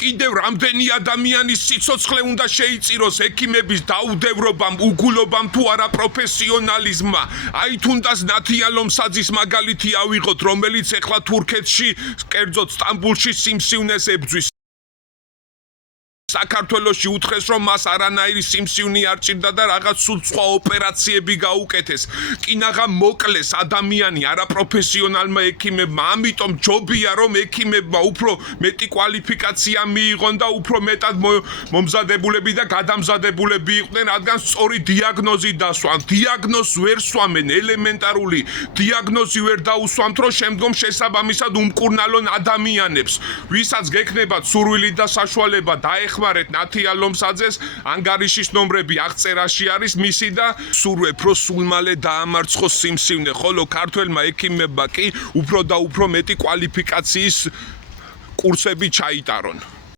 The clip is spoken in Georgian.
კიდევ რამდენი ადამიანის სიცოცხლე უნდა შეიწიროს ექიმების დაუდევრობამ, უგულობამ თუ არა პროფესიონალიზმმა. აი თუნდაც ნათია ლომსაძის მაგალითი ავიღოთ, რომელიც ეხლა თურქეთში, კერძოდ სტამბულში სიმსივნეს ებძვის. საქართველოში უთხრეს, რომ მას არანაირი სიმსივნე არ ჭირდა და რაღაც სულ სხვა ოპერაციები გაუკეთეს. კინაღა მოკლეს ადამიანი არაპროფესიონალმა ექიმებმა, ამიტომ ჯობია რომ ექიმებმა უფრო მეტი კვალიფიკაცია მიიღონ და უფრო მეტად მომზადებულები და გადამზადებულები იყვნენ, რადგან სწორი დიაგნოზი დასვან. დიაგნოზს ვერ swamენ, ელემენტარული დიაგნოზი ვერ დაუსვამთ, რომ შემდგომ შესაბამისად უმკურნალონ ადამიანებს, ვისაც გექნებათ სურვილი და საშუალება დაეხმარეთ ნათია ლომსაძეს, ანგარიშის ნომრები აღწერაში არის მისი და სურვებ, რომ სულ მალე დაამარცხოს სიმსივნე, ხოლო ქართველმა ექიმებმა კი უფრო და უფრო მეტი კვალიფიკაციის კურსები ჩაიტარონ.